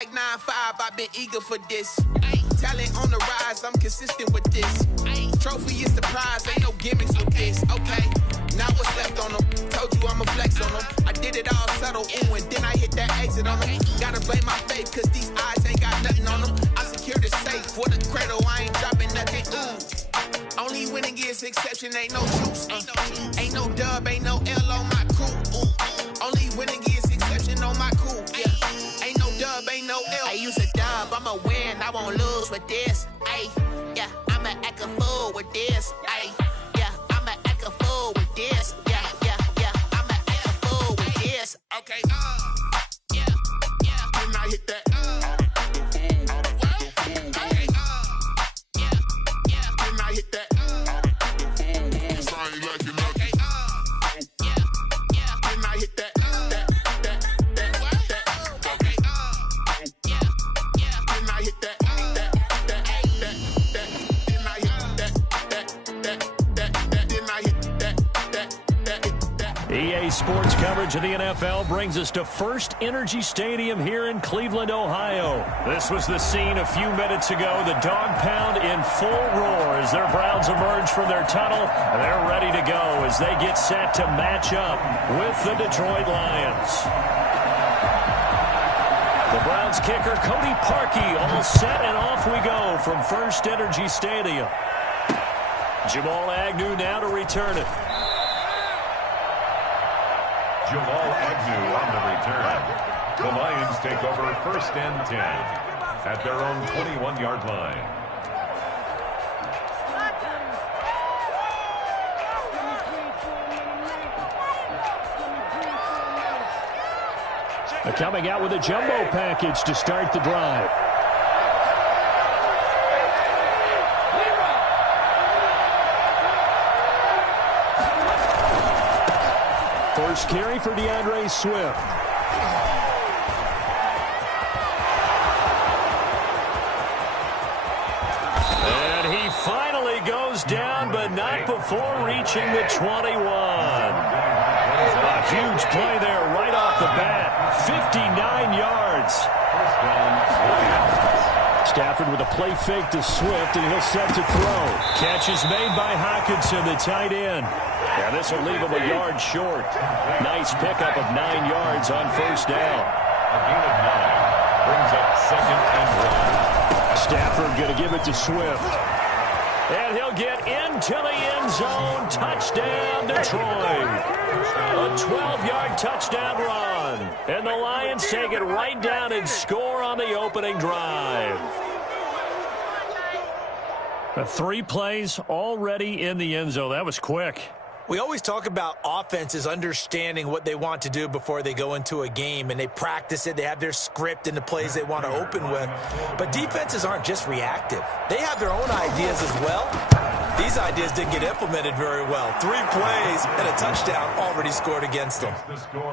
Like 9-5, I've been eager for this. Talent on the rise, I'm consistent with this. Trophy is the prize, ain't no gimmicks with this. Okay, now what's left on them? Told you I'ma flex on them. I did it all subtle, ooh, and then I hit that exit on them. Gotta blame my faith, cause these eyes ain't got nothing on them. I secured the safe for the cradle, I ain't dropping nothing, ooh. Only winning is exception, ain't no truce. Ain't no dub, ain't no L on my crew. Only winning is exception on my crew. Yeah. Ain't no dub, ain't no L. I use a dub, I'ma win, I won't lose with this. Ay, yeah, I'ma act a fool with this. Ay, yeah, I'ma act a fool with this. Yeah, yeah, yeah, I'ma act a fool with this. Okay, yeah, yeah. When I hit that, okay, yeah, yeah. When I hit that. EA Sports coverage of the NFL brings us to First Energy Stadium here in Cleveland, Ohio. This was the scene a few minutes ago. The dog pound in full roar as their Browns emerge from their tunnel. They're ready to go as they get set to match up with the Detroit Lions. The Browns kicker, Cody Parkey, all set, and off we go from First Energy Stadium. Jamal Agnew now to return it. Jamal Agnew on the return. The Lions take over 1st and 10 at their own 21-yard line. They're coming out with a jumbo package to start the drive. First carry for DeAndre Swift. And he finally goes down, but not before reaching the 21. A huge play there right off the bat. 59 yards. Stafford with a play fake to Swift, and he'll set to throw. Catch is made by Hockenson, the tight end. Yeah, this will leave him a yard short. Nice pickup of 9 yards on first down. A gain of 9 brings up 2nd and 1. Stafford going to give it to Swift. And he'll get into the end zone. Touchdown, Detroit. A 12-yard touchdown run. And the Lions take it right down and score on the opening drive. 3 plays already in the end zone. That was quick. We always talk about offenses understanding what they want to do before they go into a game, and they practice it. They have their script and the plays they want to open with. But defenses aren't just reactive. They have their own ideas as well. These ideas didn't get implemented very well. 3 plays and a touchdown already scored against them.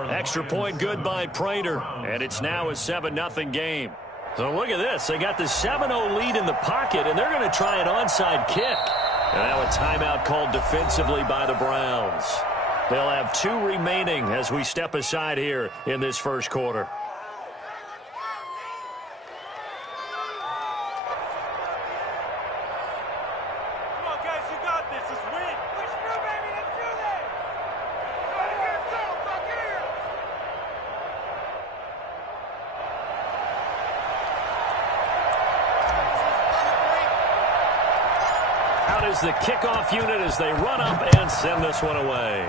Extra point good by Prater, and it's now a 7-0 game. So look at this. They got the 7-0 lead in the pocket, and they're going to try an onside kick. And now a timeout called defensively by the Browns. They'll have 2 remaining as we step aside here in this first quarter. Come on, guys, you got this. Let's win. Let's do, baby. Let's do this. Out is the kickoff unit as they run up and send this one away.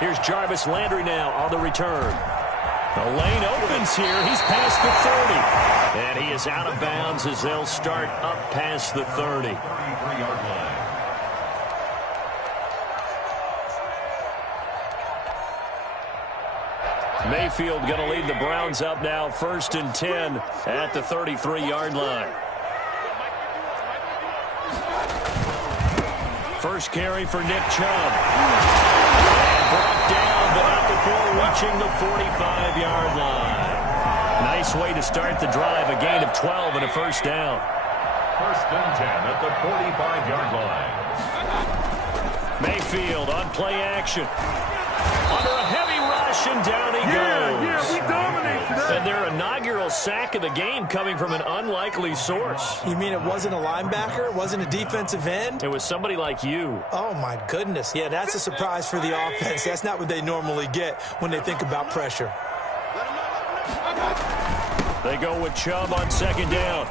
Here's Jarvis Landry now on the return. The lane opens here. He's past the 30. And he is out of bounds as they'll start up past the 30. 33-yard line. Mayfield going to lead the Browns up now 1st and 10 at the 33-yard line. First carry for Nick Chubb. And brought down, but not before reaching the 45-yard line. Nice way to start the drive. A gain of 12 and a first down. 1st and 10 at the 45-yard line. Mayfield on play action. Under a heavy rush, and down he goes. Yeah, we dominate. final sack of the game coming from an unlikely source. You mean it wasn't a linebacker? It wasn't a defensive end? It was somebody like you. Oh, my goodness. Yeah, that's a surprise for the offense. That's not what they normally get when they think about pressure. They go with Chubb on second down.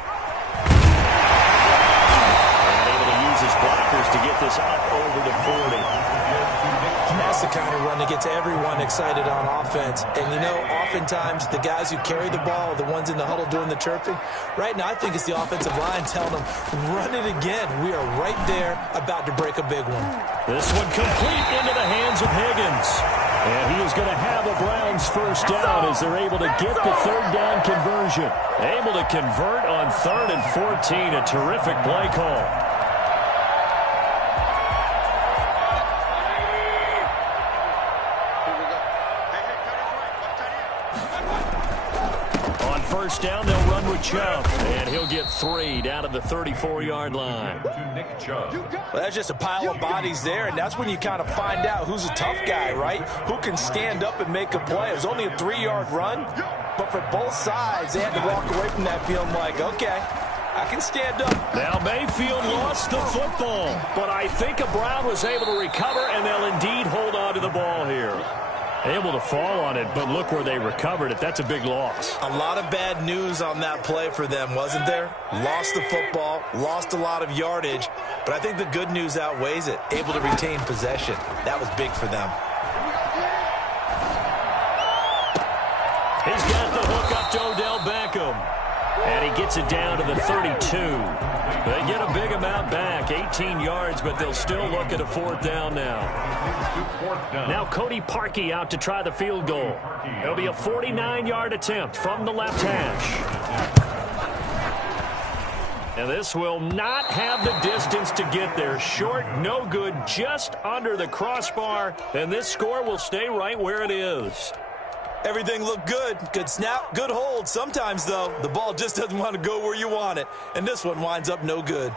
And able to use his blockers to get this up over the 40. And that's the kind of run that gets everyone excited on offense. And, you know, oftentimes the guys who carry the ball are the ones in the huddle doing the chirping. Right now, I think it's the offensive line telling them, run it again. We are right there about to break a big one. This one complete into the hands of Higgins. And he is going to have a Browns first down as they're able to get the third down conversion. Able to convert on 3rd and 14. A terrific play call. On first down, they'll run with Chubb. And he'll get 3 down to the 34-yard line. To Nick Chubb. Well, that's just a pile of bodies there, and that's when you kind of find out who's a tough guy, right? Who can stand up and make a play. It was only a 3-yard run, but for both sides, they had to walk away from that feeling like, okay, I can stand up. Now Mayfield lost the football, but I think Brown was able to recover, and they'll indeed hold on to the ball here. Able to fall on it, but look where they recovered it. That's a big loss. A lot of bad news on that play for them, wasn't there? Lost the football, lost a lot of yardage, but I think the good news outweighs it. Able to retain possession. That was big for them. He's got the hook up to Odell Beckham. And he gets it down to the 32. They get a big amount back, 18 yards, but they'll still look at a 4th down now. Now Cody Parkey out to try the field goal. It'll be a 49-yard attempt from the left hash. And this will not have the distance to get there. Short, no good, just under the crossbar. And this score will stay right where it is. Everything looked good. Good snap, good hold. Sometimes, though, the ball just doesn't want to go where you want it. And this one winds up no good.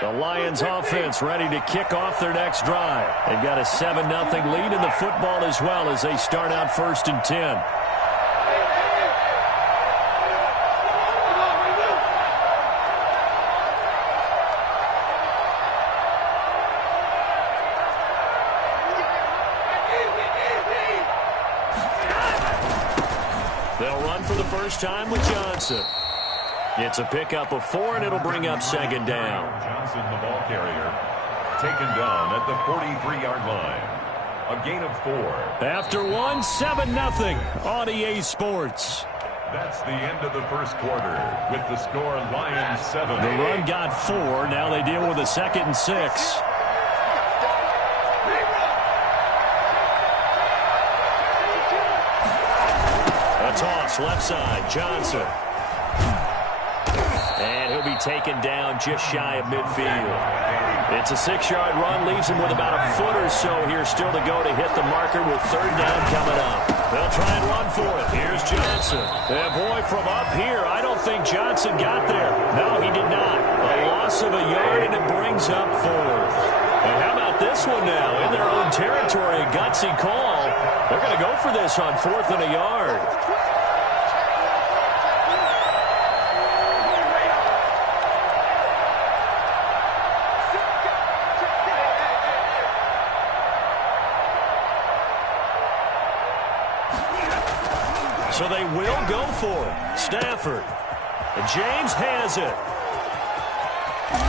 The Lions offense ready to kick off their next drive. They've got a 7-0 lead in the football as well as they start out 1st and 10. They'll run for the first time with Johnson. It's a pickup of 4, and it'll bring up 2nd down. Johnson, the ball carrier, taken down at the 43-yard line. A gain of 4. After 1, 7-0 on EA Sports. That's the end of the first quarter with the score Lions 7. The run got 4. Now they deal with a 2nd and 6. Toss left side, Johnson. And he'll be taken down just shy of midfield. It's a 6-yard run, leaves him with about a foot or so here still to go to hit the marker with 3rd down coming up. They'll try and run for it. Here's Johnson. And boy, from up here, I don't think Johnson got there. No, he did not. A loss of a yard, and it brings up 4th. And how about this one now? In their own territory, a gutsy call. They're going to go for this on 4th and a yard. So they will go for it. Stafford. And James has it.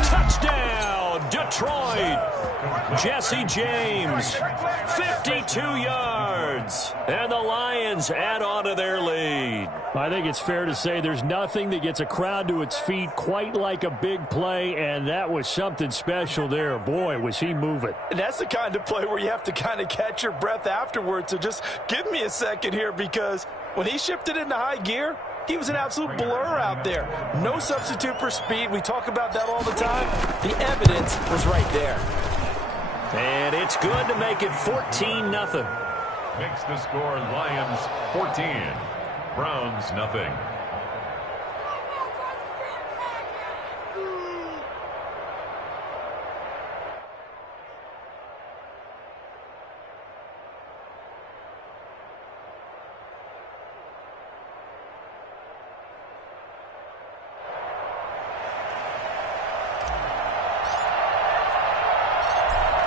Touchdown, Detroit. Jesse James, 52 yards. And the Lions add on to their lead. I think it's fair to say there's nothing that gets a crowd to its feet quite like a big play, and that was something special there. Boy, was he moving. And that's the kind of play where you have to kind of catch your breath afterwards. So just give me a second here, because when he shifted into high gear, he was an absolute blur out there. No substitute for speed. We talk about that all the time. The evidence was right there. And it's good to make it 14-0. Makes the score Lions 14, Browns nothing.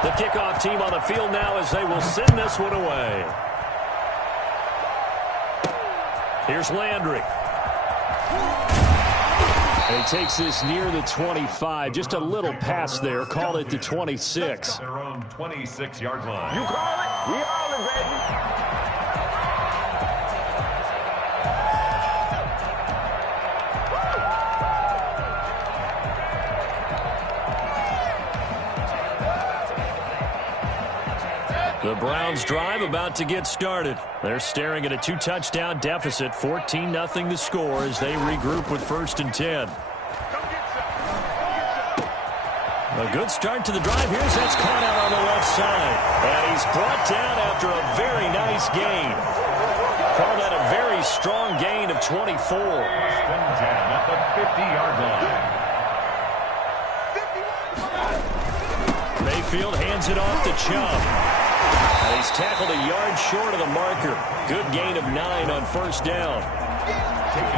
The kickoff team on the field now as they will send this one away. Here's Landry. And he takes this near the 25. Just a little pass there. Call it the 26. Their own 26-yard line. You call it? We all it, baby. The Browns drive about to get started. They're staring at a 2-touchdown deficit, 14-0 the score as they regroup with 1st and 10. A good start to the drive. Here's that's caught out on the left side. And he's brought down after a very nice gain. Call that a very strong gain of 24. 1st and 10 at the 50-yard line. Mayfield hands it off to Chubb. And he's tackled a yard short of the marker. Good gain of 9 on 1st down.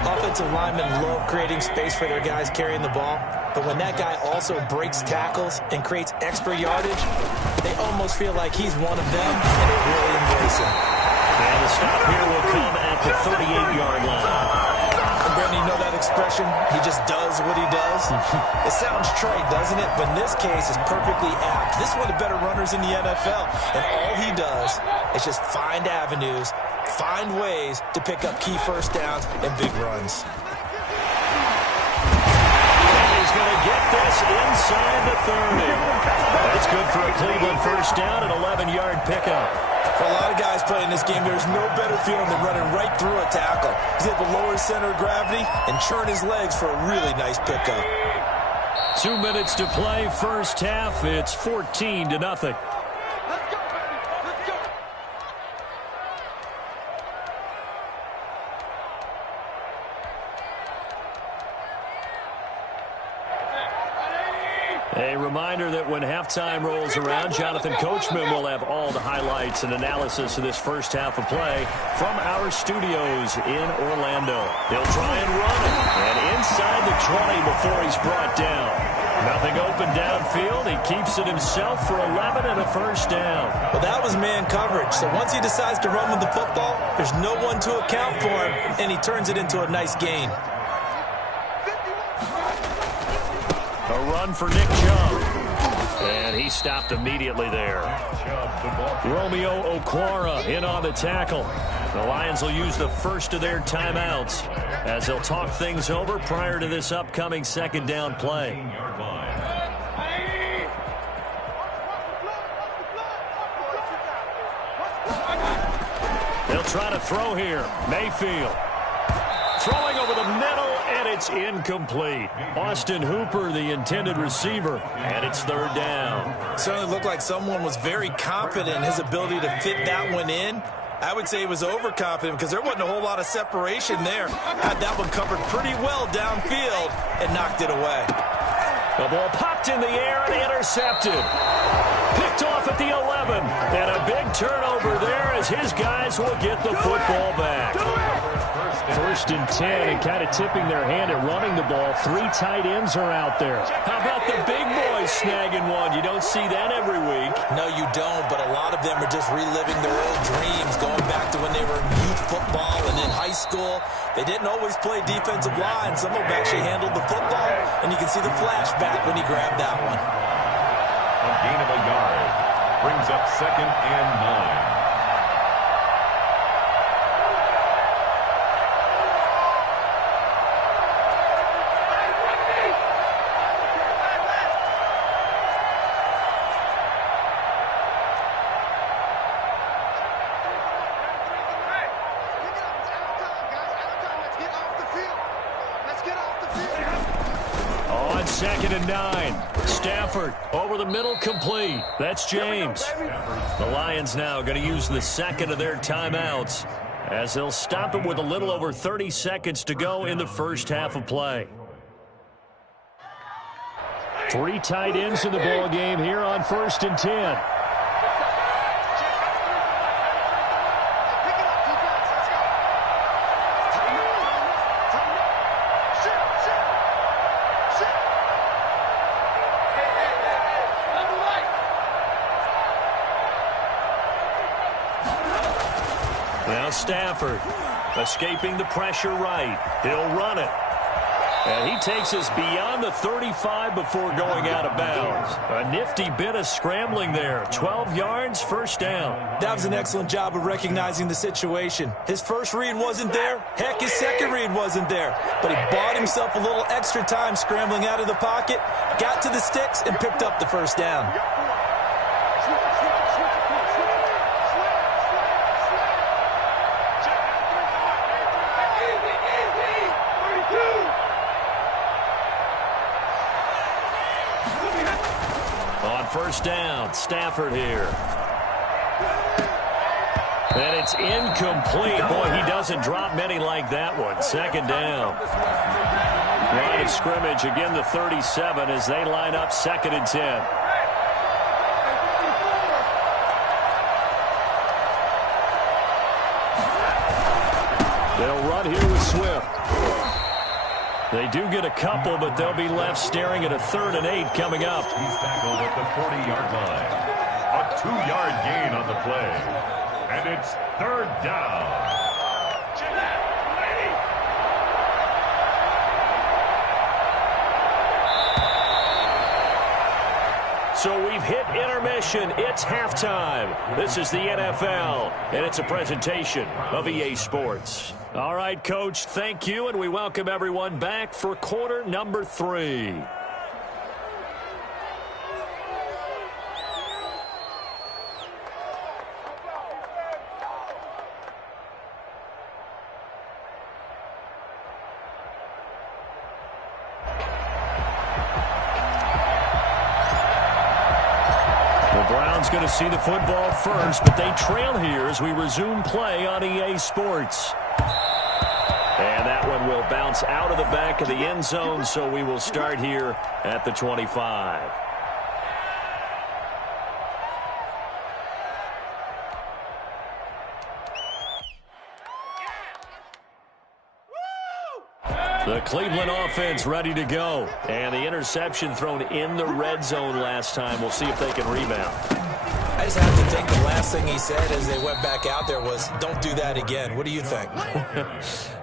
Offensive linemen love creating space for their guys carrying the ball. But when that guy also breaks tackles and creates extra yardage, they almost feel like he's one of them, and they really embrace him. And the stop here will come at the 38-yard line. And Brandon, you know that expression? He just does what he does. It sounds trite, doesn't it? But in this case, it's perfectly apt. This is one of the better runners in the NFL. And all he does is just find avenues, find ways to pick up key 1st downs and big runs. He's going to get this inside the 30. That's good for a Cleveland 1st down, an 11-yard pickup. For a lot of guys playing this game, there's no better feeling than running right through a tackle. He's able to lower his center of gravity and churn his legs for a really nice pickup. 2 minutes to play, 1st half. It's 14-0. A reminder that when halftime rolls around, Jonathan Coachman will have all the highlights and analysis of this 1st half of play from our studios in Orlando. He'll try and run it. And inside the 20 before he's brought down. Nothing open downfield. He keeps it himself for 11 and a 1st down. Well, that was man coverage. So once he decides to run with the football, there's no one to account for him, and he turns it into a nice gain. A run for Nick Chubb. And he stopped immediately there. Romeo Okwara in on the tackle. The Lions will use the first of their timeouts as they'll talk things over prior to this upcoming 2nd down play. They'll try to throw here. Mayfield. Throwing over the middle, and it's incomplete. Austin Hooper, the intended receiver, and it's 3rd down. Certainly looked like someone was very confident in his ability to fit that one in. I would say he was overconfident because there wasn't a whole lot of separation there. Had that one covered pretty well downfield and knocked it away. The ball popped in the air and intercepted. Picked off at the 11. And a big turnover there as his guys will get the football back. 1st and 10, and kind of tipping their hand at running the ball. 3 tight ends are out there. How about the big boys snagging one? You don't see that every week. No, you don't, but a lot of them are just reliving their old dreams, going back to when they were in youth football and in high school. They didn't always play defensive line. Some of them actually handled the football, and you can see the flashback when he grabbed that one. A gain of a yard brings up 2nd and 9. On 2nd and 9, Stafford over the middle, complete. That's James. The Lions now going to use the 2nd of their timeouts as they'll stop it with a little over 30 seconds to go in the 1st half of play. 3 tight ends in the ball game here on 1st and 10. Stafford. Escaping the pressure right. He'll run it. And he takes us beyond the 35 before going out of bounds. A nifty bit of scrambling there. 12 yards, first down. That was an excellent job of recognizing the situation. His first read wasn't there. Heck, his second read wasn't there. But he bought himself a little extra time scrambling out of the pocket, got to the sticks, and picked up the first down. First down, Stafford here. And it's incomplete. Boy, he doesn't drop many like that one. Second down. Line of scrimmage, again the 37 as they line up 2nd and 10. They'll run here with Swift. They do get a couple, but they'll be left staring at a 3rd and 8 coming up. He's tackled at the 40-yard line. A 2-yard gain on the play. And it's 3rd down. So we've hit intermission. It's halftime. This is the NFL, and it's a presentation of EA Sports. All right, Coach, thank you, and we welcome everyone back for quarter number 3. Going to see the football first, but they trail here as we resume play on EA Sports. And that one will bounce out of the back of the end zone, so we will start here at the 25. The Cleveland offense ready to go. And the interception thrown in the red zone last time. We'll see if they can rebound. I just have to think the last thing he said as they went back out there was, don't do that again. What do you think?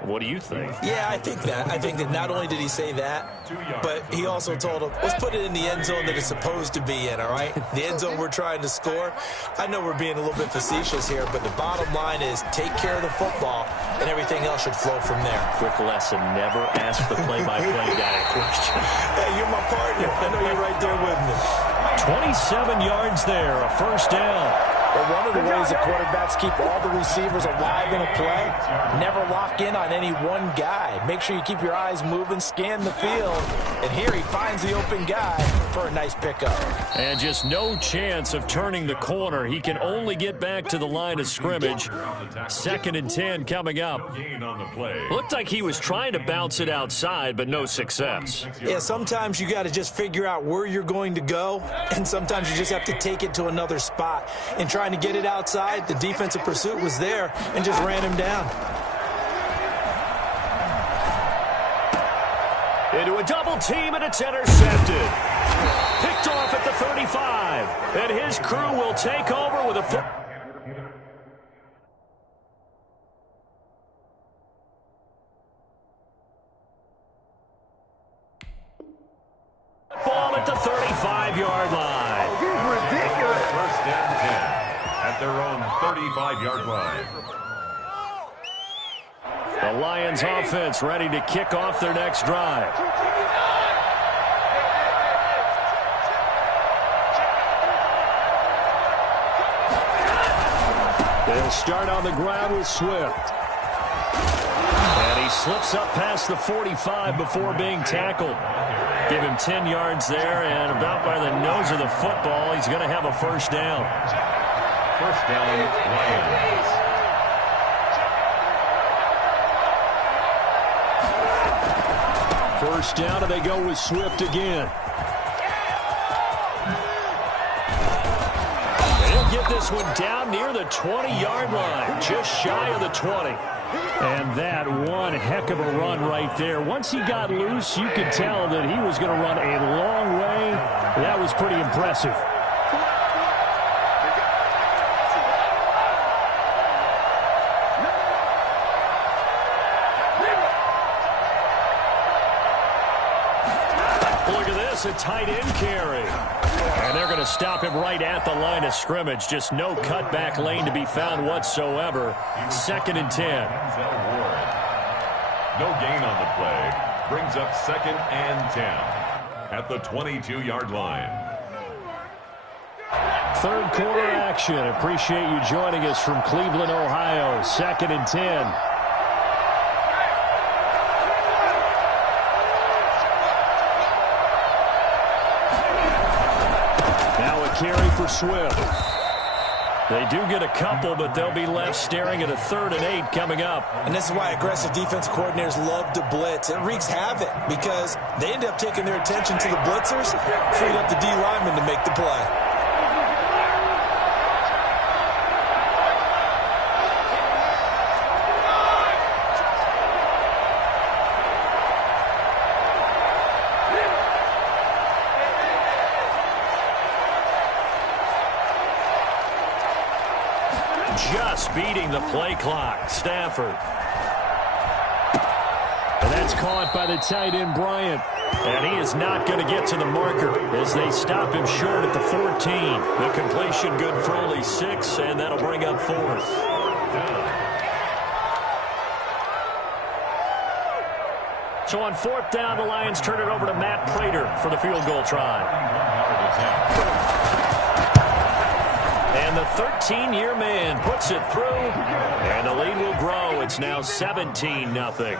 What do you think? Yeah, I think that. I think that not only did he say that, but he also told him, let's put it in the end zone that it's supposed to be in, all right? The end zone we're trying to score. I know we're being a little bit facetious here, but the bottom line is take care of the football, and everything else should flow from there. Quick lesson, never ask the play-by-play guy a question. Hey, you're my partner. I know you're right there with me. 27 yards there, a first down. But one of the ways the quarterbacks keep all the receivers alive in a play, never lock in on any one guy. Make sure you keep your eyes moving, scan the field, and here he finds the open guy for a nice pickup. And just no chance of turning the corner. He can only get back to the line of scrimmage. 2nd and 10 coming up. Looked like he was trying to bounce it outside, but no success. Yeah, sometimes you got to just figure out where you're going to go, and sometimes you just have to take it to another spot. And trying to get it outside, the defensive pursuit was there and just ran him down. Into a double team, and it's intercepted. Picked off at the 35. And his crew will take over with a football at the 35-yard line. Ridiculous. 1st and 10 at their own 35-yard line. The Lions offense ready to kick off their next drive. They'll start on the ground with Swift. And he slips up past the 45 before being tackled. Give him 10 yards there, and about by the nose of the football, he's going to have a first down. First down, Lions. First down, and they go with Swift again. They'll get this one down near the 20-yard line, just shy of the 20. And that one heck of a run right there. Once he got loose, you could tell that he was going to run a long way. That was pretty impressive. plus a tight end carry. And they're going to stop him right at the line of scrimmage. Just no cutback lane to be found whatsoever. 2nd and 10. No gain on the play. Brings up 2nd and 10 at the 22-yard line. Third quarter action. Appreciate you joining us from Cleveland, Ohio. 2nd and 10. Carry for Swift. They do get a couple, but they'll be left staring at a 3rd and 8 coming up. And this is why aggressive defense coordinators love to blitz. It wreaks havoc because they end up taking their attention to the blitzers, freed up the D lineman to make the play. Just beating the play clock. Stafford. And that's caught by the tight end, Bryant. And he is not going to get to the marker as they stop him short at the 14. The completion good for only 6, and that'll bring up 4th. So on 4th down, the Lions turn it over to Matt Prater for the field goal try. And the 13-year man puts it through, and the lead will grow. It's now 17-0.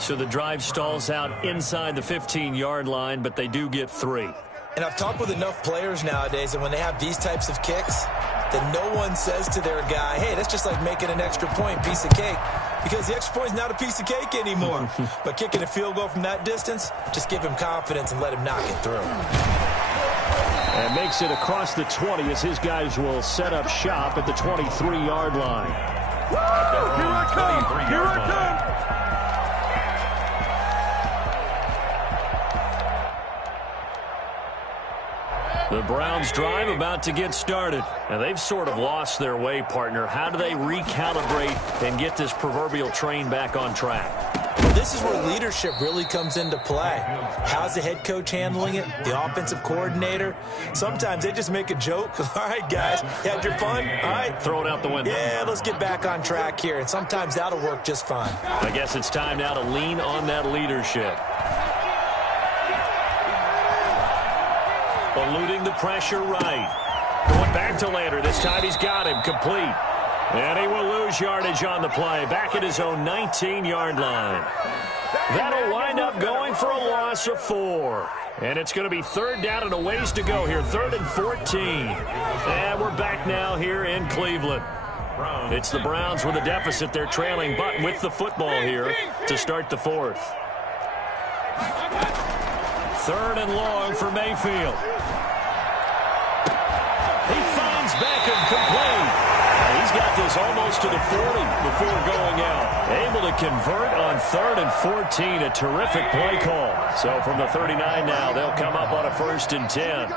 So the drive stalls out inside the 15-yard line, but they do get 3. And I've talked with enough players nowadays, and when they have these types of kicks, that no one says to their guy, hey, that's just like making an extra point, piece of cake, because the extra point is not a piece of cake anymore. But kicking a field goal from that distance, just give him confidence and let him knock it through. And makes it across the 20 as his guys will set up shop at the 23-yard line. Woo! Here I come! Here I come! The Browns drive about to get started. And they've sort of lost their way, partner. How do they recalibrate and get this proverbial train back on track? Well, this is where leadership really comes into play. How's the head coach handling it? The offensive coordinator? Sometimes they just make a joke. All right, guys, you had your fun? All right. Throw it out the window. Yeah, let's get back on track here. And sometimes that'll work just fine. I guess it's time now to lean on that leadership. Eluding the pressure right. Going back to Lander. This time he's got him complete. And he will lose yardage on the play. Back at his own 19-yard line. That'll wind up going for a loss of 4. And it's going to be 3rd down and a ways to go here. 3rd and 14. And we're back now here in Cleveland. It's the Browns with a deficit. They're trailing, but with the football here to start the 4th. 3rd and long for Mayfield. He finds Beckham complete. He's got this almost to the 40 before going out. Able to convert on 3rd and 14. A terrific play call. So from the 39 now, they'll come up on a 1st and 10.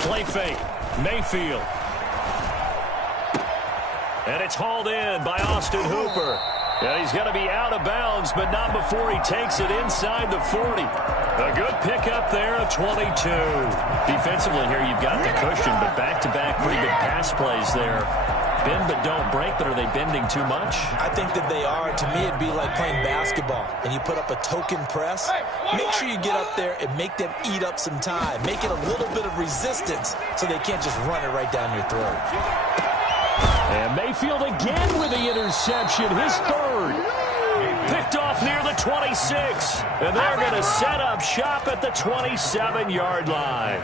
Play fake. Mayfield. And it's hauled in by Austin Hooper. And he's going to be out of bounds, but not before he takes it inside the 40. A good pickup there of 22. Defensively here, you've got the cushion, but back-to-back pretty good pass plays there. Bend but don't break, but are they bending too much? I think that they are. To me, it'd be like playing basketball, and you put up a token press. Make sure you get up there and make them eat up some time. Make it a little bit of resistance so they can't just run it right down your throat. And Mayfield again with the interception, his 3rd. Picked off near the 26. And they're going to set up shop at the 27-yard line.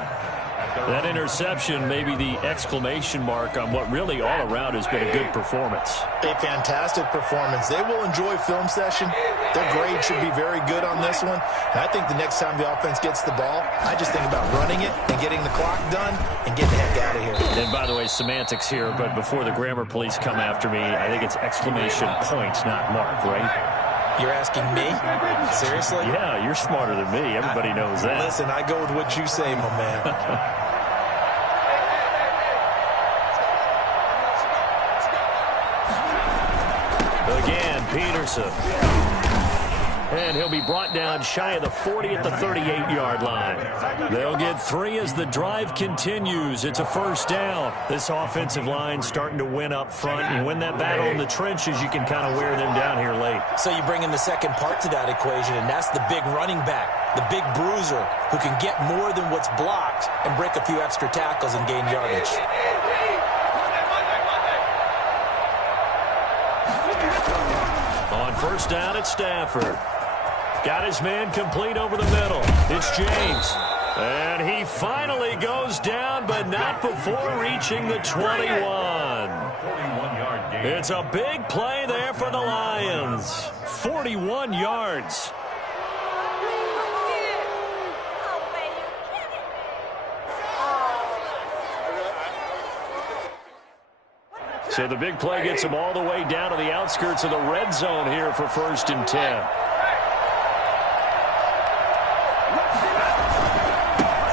That interception may be the exclamation mark on what really all around has been a good performance. A fantastic performance. They will enjoy film session. Their grade should be very good on this one. And I think the next time the offense gets the ball, I just think about running it and getting the clock done and getting the heck out of here. And by the way, semantics here, but before the grammar police come after me, I think it's exclamation point, not mark, right? You're asking me? Seriously? Yeah, you're smarter than me. Everybody knows that. Listen, I go with what you say, my man. Again, Peterson. And he'll be brought down shy of the 40 at the 38-yard line. They'll get 3 as the drive continues. It's a first down. This offensive line starting to win up front. You win that battle in the trenches, you can kind of wear them down here late. So you bring in the second part to that equation, and that's the big running back, the big bruiser who can get more than what's blocked and break a few extra tackles and gain yardage. On first down, it's Stafford. Got his man complete over the middle. It's James. And he finally goes down, but not before reaching the 21. It's a big play there for the Lions. 41 yards. So the big play gets him all the way down to the outskirts of the red zone here for 1st and 10.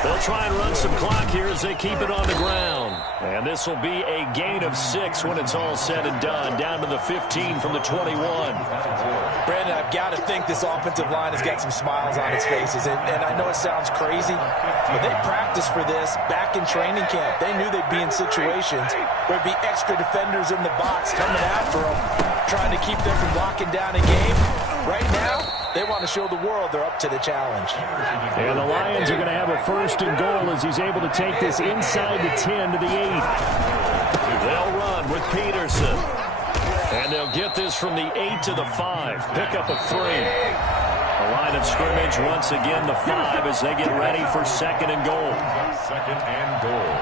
They'll try and run some clock here as they keep it on the ground. And this will be a gain of 6 when it's all said and done, down to the 15 from the 21. Brandon, I've got to think this offensive line has got some smiles on its faces. And I know it sounds crazy, but they practiced for this back in training camp. They knew they'd be in situations where there'd be extra defenders in the box coming after them, trying to keep them from locking down a game. Right now, they want to show the world they're up to the challenge. And the Lions are going to have a 1st and goal as he's able to take this inside the 10 to the 8. They'll run with Peterson. And they'll get this from the 8 to the 5. Pick up a 3. A line of scrimmage once again the 5 as they get ready for 2nd and goal. 2nd and goal.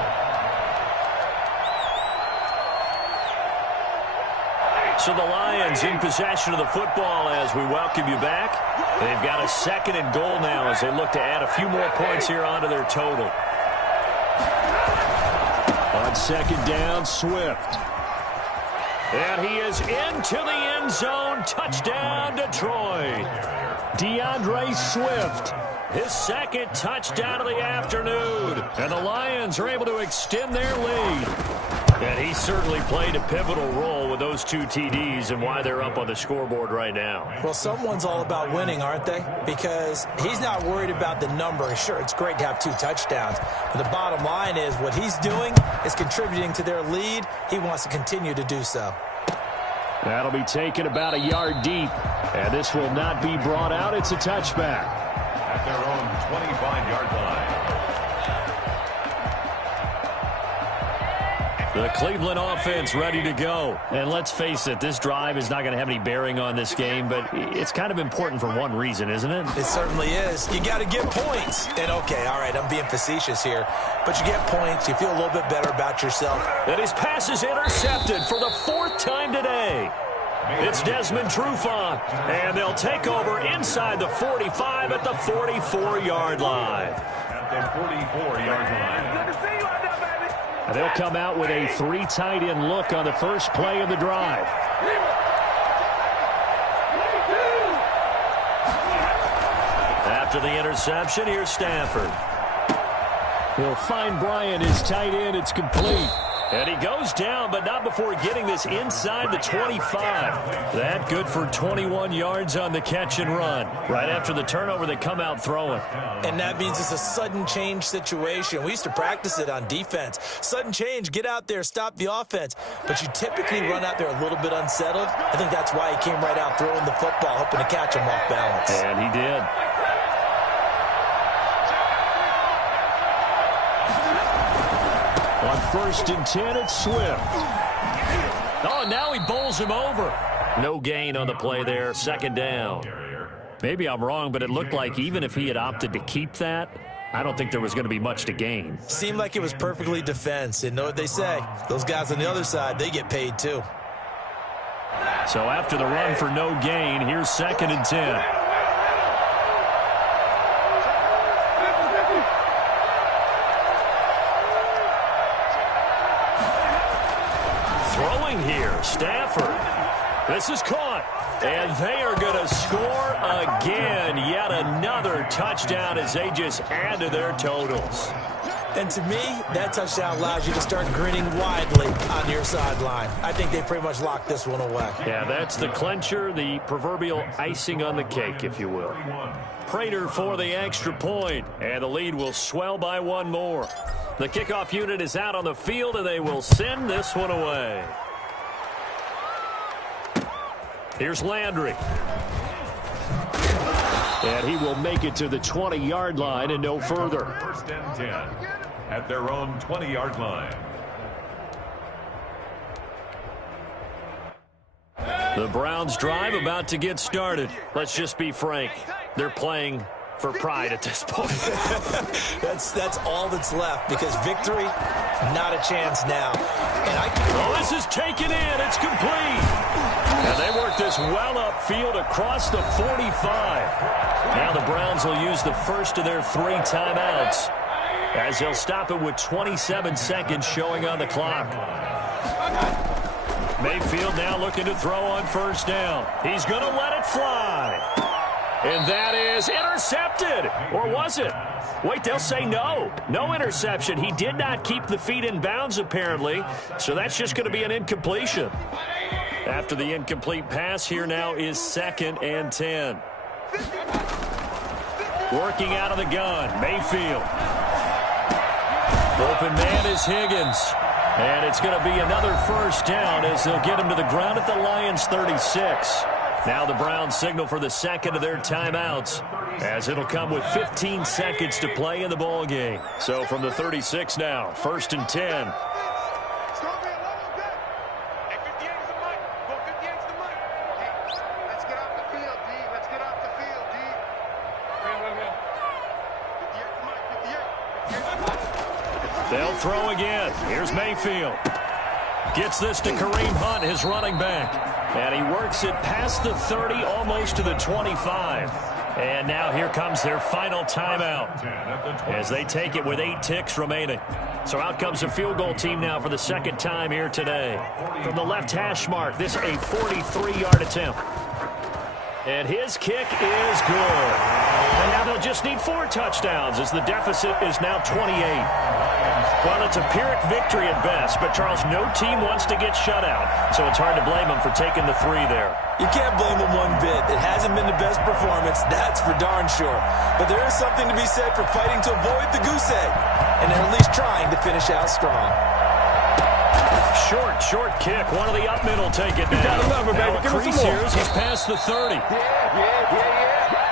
So the Lions in possession of the football as we welcome you back. They've got a 2nd and goal now as they look to add a few more points here onto their total. On 2nd down, Swift. And he is into the end zone. Touchdown, Detroit. DeAndre Swift, his 2nd touchdown of the afternoon. And the Lions are able to extend their lead. And he certainly played a pivotal role with those 2 TDs and why they're up on the scoreboard right now. Well, someone's all about winning, aren't they? Because he's not worried about the number. Sure, it's great to have 2 touchdowns. But the bottom line is what he's doing is contributing to their lead. He wants to continue to do so. That'll be taken about a yard deep. And this will not be brought out. It's a touchback. At their own 25-yard line. The Cleveland offense ready to go. And let's face it, this drive is not going to have any bearing on this game, but it's kind of important for one reason, isn't it? It certainly is. You got to get points. And, okay, all right, I'm being facetious here, but you get points, you feel a little bit better about yourself. And his pass is intercepted for the 4th time today. It's Desmond Trufant, and they'll take over inside the 45 at the 44-yard line. At the 44-yard line. And they'll come out with a 3 tight end look on the first play of the drive. After the interception, here's Stafford. He'll find Bryant, his tight end. It's complete. And he goes down, but not before getting this inside the 25. That good for 21 yards on the catch and run. Right after the turnover, they come out throwing. And that means it's a sudden change situation. We used to practice it on defense. Sudden change, get out there, stop the offense. But you typically run out there a little bit unsettled. I think that's why he came right out throwing the football, hoping to catch him off balance. And he did. On 1st and 10, it's Swift. Oh, now he bowls him over. No gain on the play there, 2nd down. Maybe I'm wrong, but it looked like even if he had opted to keep that, I don't think there was going to be much to gain. Seemed like it was perfectly defense. And know what they say? Those guys on the other side, they get paid too. So after the run for no gain, here's 2nd and 10. Here, Stafford. This is caught. And they are going to score again. Yet another touchdown as they just add to their totals. And to me, that touchdown allows you to start grinning widely on your sideline. I think they pretty much locked this one away. Yeah, that's the clincher, the proverbial icing on the cake, if you will. Prater for the extra point, and the lead will swell by one more. The kickoff unit is out on the field, and they will send this one away. Here's Landry. And he will make it to the 20-yard line and no further. First and 10 at their own 20-yard line. The Browns drive about to get started. Let's just be frank. They're playing for pride at this point. That's all that's left, because victory, not a chance now. And this is taken in. It's complete. And they work this well upfield across the 45. Now the Browns will use the first of their 3 timeouts, as they'll stop it with 27 seconds showing on the clock. Mayfield now looking to throw on first down. He's going to let it fly. And that is intercepted. Or was it? Wait, they'll say no. No interception. He did not keep the feet in bounds, apparently. So that's just going to be an incompletion. After the incomplete pass, here now is 2nd and 10. Working out of the gun, Mayfield. Open man is Higgins. And it's going to be another first down as they'll get him to the ground at the Lions' 36. Now the Browns signal for the second of their timeouts, as it'll come with 15 seconds to play in the ball game. So from the 36 now, 1st and 10. They'll throw again. Here's Mayfield. Gets this to Kareem Hunt, his running back. And he works it past the 30, almost to the 25. And now here comes their final timeout, as they take it with 8 ticks remaining. So out comes the field goal team now for the second time here today. From the left hash mark, this a 43-yard attempt. And his kick is good. And now they'll just need 4 touchdowns, as the deficit is now 28. Well, it's a Pyrrhic victory at best, but, Charles, no team wants to get shut out, so it's hard to blame them for taking the 3 there. You can't blame them one bit. It hasn't been the best performance, that's for darn sure. But there is something to be said for fighting to avoid the goose egg, and they're at least trying to finish out strong. Short kick. One of the up middle take it down. Now a crease here as he's past the 30.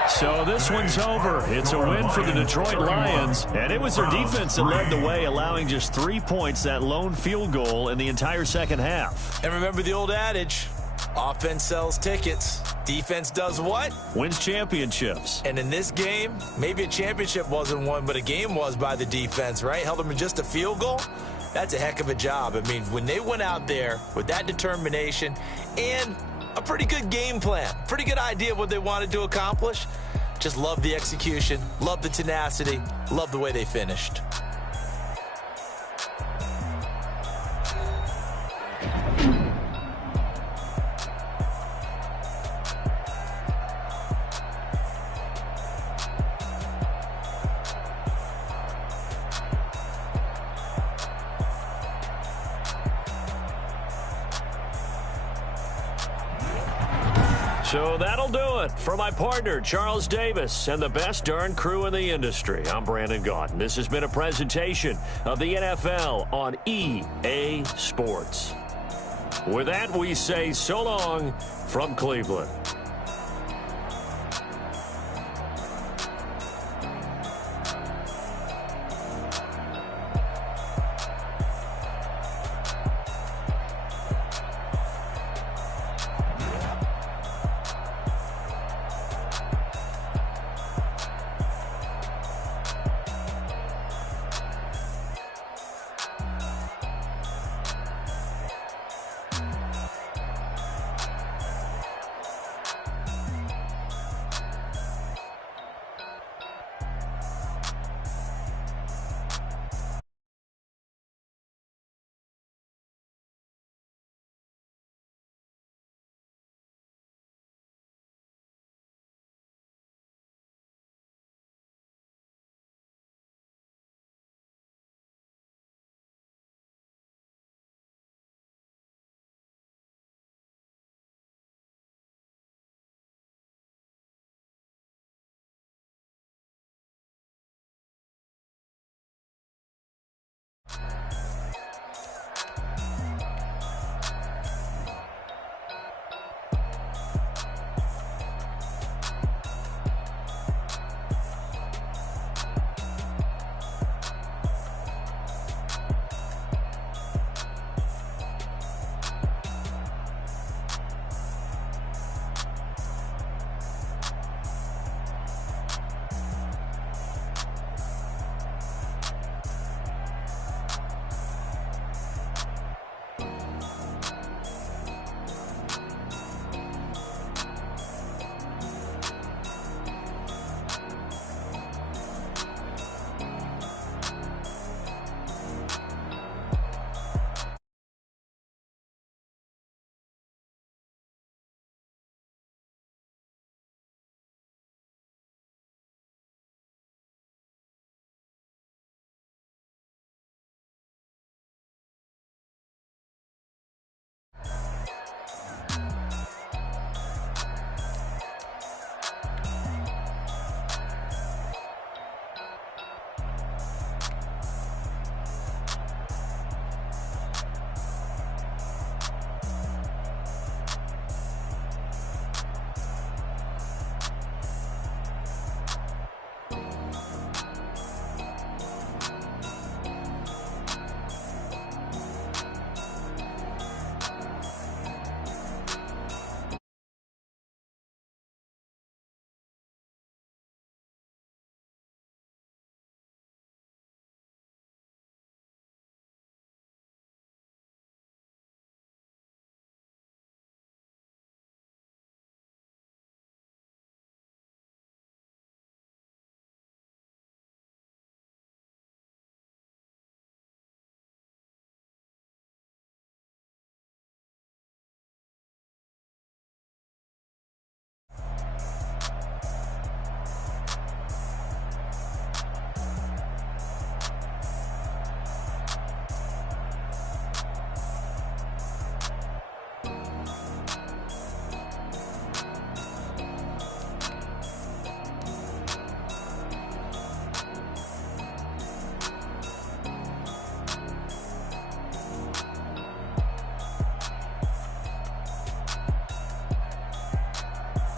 So this one's over. It's a win for the Detroit Lions, and it was their defense that led the way, allowing just 3 points, that lone field goal in the entire second half. And remember the old adage, offense sells tickets. Defense does what? Wins championships. And in this game, maybe a championship wasn't won, but a game was by the defense, right? Held them to just a field goal. That's a heck of a job. I mean, when they went out there with that determination and a pretty good game plan, pretty good idea of what they wanted to accomplish, just love the execution, love the tenacity, love the way they finished. So that'll do it for my partner, Charles Davis, and the best darn crew in the industry. I'm Brandon Gaudin. This has been a presentation of the NFL on EA Sports. With that, we say so long from Cleveland.